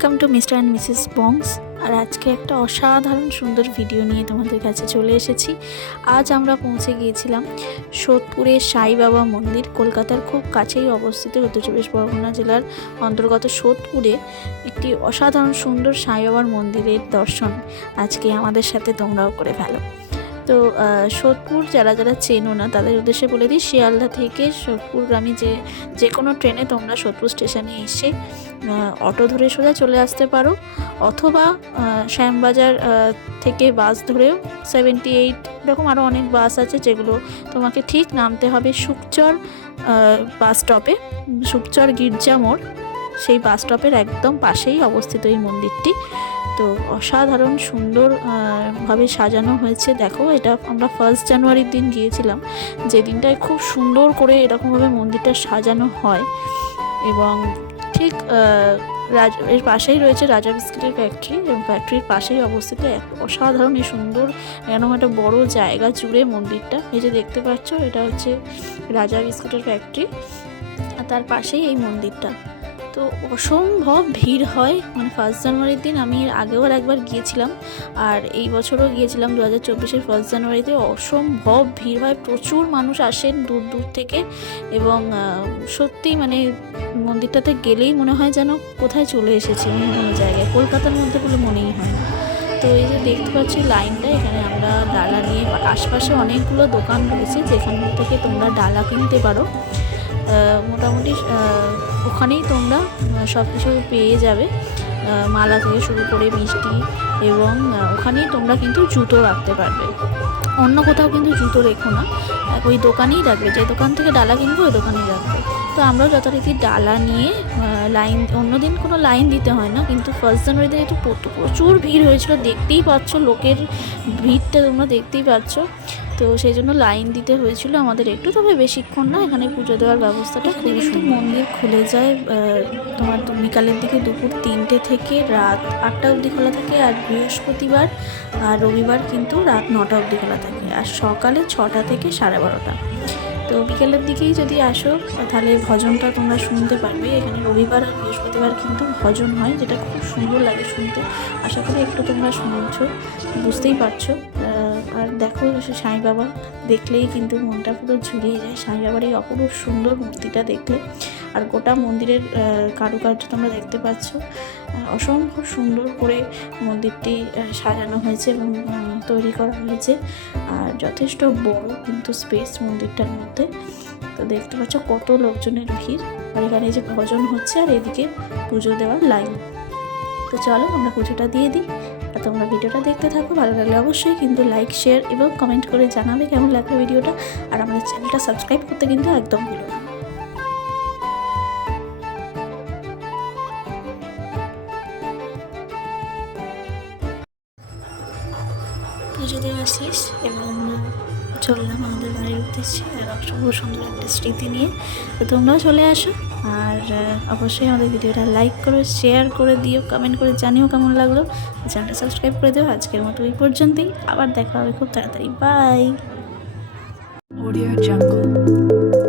Welcome to mister and missus Bongs. আর আজকে একটা অসাধারণ সুন্দর ভিডিও নিয়ে তোমাদের কাছে চলে এসেছি। আজ আমরা পৌঁছে গিয়েছিলাম সোদপুরের সাই বাবা মন্দির। কলকাতার খুব কাছেই অবস্থিত, উত্তর চব্বিশ পরগনা জেলার অন্তর্গত সোদপুরে একটি অসাধারণ সুন্দর সাই বাবার মন্দিরের দর্শন আজকে আমাদের সাথে তোমরাও করে ফেলো। তো সোদপুর যারা যারা চেনো না তাদের উদ্দেশ্যে বলে দিই, শিয়ালদা থেকে সোদপুরগামী যে কোনো ট্রেনে তোমরা সোদপুর স্টেশনে এসে অটো ধরে সোজা চলে আসতে পারো, অথবা শ্যামবাজার থেকে বাস ধরেও 78 এরকম আরও অনেক বাস আছে, যেগুলো তোমাকে ঠিক নামতে হবে সুকচর বাস স্টপে। সুকচর গির্জা মোড়, সেই বাস স্টপের একদম পাশেই অবস্থিত এই মন্দিরটি। তো অসাধারণ সুন্দর ভাবে সাজানো হয়েছে। দেখো, এটা আমরা 1 জানুয়ারির দিন গিয়েছিলাম, যে দিনটায় খুব সুন্দর করে এরকমভাবে মন্দিরটা সাজানো হয়। এবং ঠিক এর পাশেই রয়েছে রাজা বিস্কিটের ফ্যাক্টরি, এবং ফ্যাক্টরির পাশেই অবস্থিত এক অসাধারণ এই সুন্দর এরকম একটা বড় জায়গা জুড়ে মন্দিরটা। এই যে দেখতে পাচ্ছ, এটা হচ্ছে রাজা বিস্কুটের ফ্যাক্টরি, আর তার পাশেই এই মন্দিরটা। তো অসম্ভব ভিড় হয়, মানে 1 জানুয়ারির দিন আমি এর আগেও একবার গিয়েছিলাম, আর এই বছরও গিয়েছিলাম 2024-এর 1 জানুয়ারিতে। অসম্ভব ভিড় হয়, প্রচুর মানুষ আসেন দূর দূর থেকে, এবং সত্যি মানে মন্দিরটাতে গেলেই মনে হয় যেন কোথায় চলে এসেছি, অন্য কোনো জায়গায়, কলকাতার মধ্যে বলে মনেই হয় না। তো এই যে দেখতে পাচ্ছি লাইনটা, এখানে আমরা ডালা নিয়ে, আশপাশে অনেকগুলো দোকান রয়েছে যেখান থেকে তোমরা ডালা কিনতে পারো। মোটামুটি ওখানেই তোমরা সব কিছু পেয়ে যাবে, মালা থেকে শুরু করে মিষ্টি, এবং ওখানেই তোমরা কিন্তু জুতো রাখতে পারবে। অন্য কোথাও কিন্তু জুতো রেখো না, ওই দোকানেই রাখবে, যে দোকান থেকে ডালা কিনবো ওই দোকানেই রাখবে। তো আমরাও যথারীতি ডালা নিয়ে লাইন, অন্যদিন কোনো লাইন দিতে হয় না, কিন্তু 1 জানুয়ারিতে একটু প্রচুর ভিড় হয়েছিল, দেখতেই পাচ্ছ, লোকের ভিড়টা তোমরা দেখতেই পাচ্ছ। তো সেই জন্য লাইন দিতে হয়েছিল আমাদের একটু, তবে বেশিক্ষণ না, এখানে পুজো দেওয়ার ব্যবস্থাটা খুবই সুন্দর। মন্দির খুলে যায় তোমার বিকালের দিকে, দুপুর 3টে থেকে রাত 8টা অবধি খোলা থাকে, আর বৃহস্পতিবার আর রবিবার কিন্তু রাত 9টা অবধি খোলা থাকে, আর সকালে 6টা থেকে 12:30। তো বিকেলের দিকেই যদি আসো তাহলে ভজনটা তোমরা শুনতে পারবে। এখানে রবিবার আর বৃহস্পতিবার কিন্তু ভজন হয়, যেটা খুব সুন্দর লাগে শুনতে। আশা করি একটু তোমরা শুনছো, বুঝতেই পারছো। আর দেখো, সাই বাবা দেখলেই কিন্তু মনটা পুরো ঝুলিয়ে যায়, সাই বাবার এই অপরূপ সুন্দর মূর্তিটা দেখলে। আর গোটা মন্দিরের কারুকার্য তোমরা দেখতে পাচ্ছ, অসম্ভব সুন্দর করে মন্দিরটি সাজানো হয়েছে এবং তৈরি করা হয়েছে, আর যথেষ্ট বড় কিন্তু স্পেস মন্দিরটার মধ্যে। তো দেখতে পাচ্ছ কত লোকজনের ভিড়, আর এখানে যে ভজন হচ্ছে, আর এদিকে পুজো দেওয়ার লাইন। তো চলো আমরা পুজোটা দিয়ে দিই, আর তোমরা ভিডিওটা দেখতে থাকো। ভালো লাগলে অবশ্যই কিন্তু লাইক, শেয়ার এবং কমেন্ট করে জানাবে কেমন লাগলো ভিডিওটা, আর আমাদের চ্যানেলটা সাবস্ক্রাইব করতে কিন্তু একদম ভুলো না। পুজো দেওয়া শেষ এবং চললাম আমাদের বাড়ির উদ্দেশ্যে, আর খুব সুন্দর একটা স্মৃতি নিয়ে। তো তোমরাও চলে আসো, আর অবশ্যই আমাদের ভিডিওটা লাইক করো, শেয়ার করে দিও, কমেন্ট করে জানিও কেমন লাগলো, চ্যানেলটা সাবস্ক্রাইব করে দিও। আজকের মতো এই পর্যন্তই, আবার দেখা হবে খুব তাড়াতাড়ি। বাই। Audio jungle.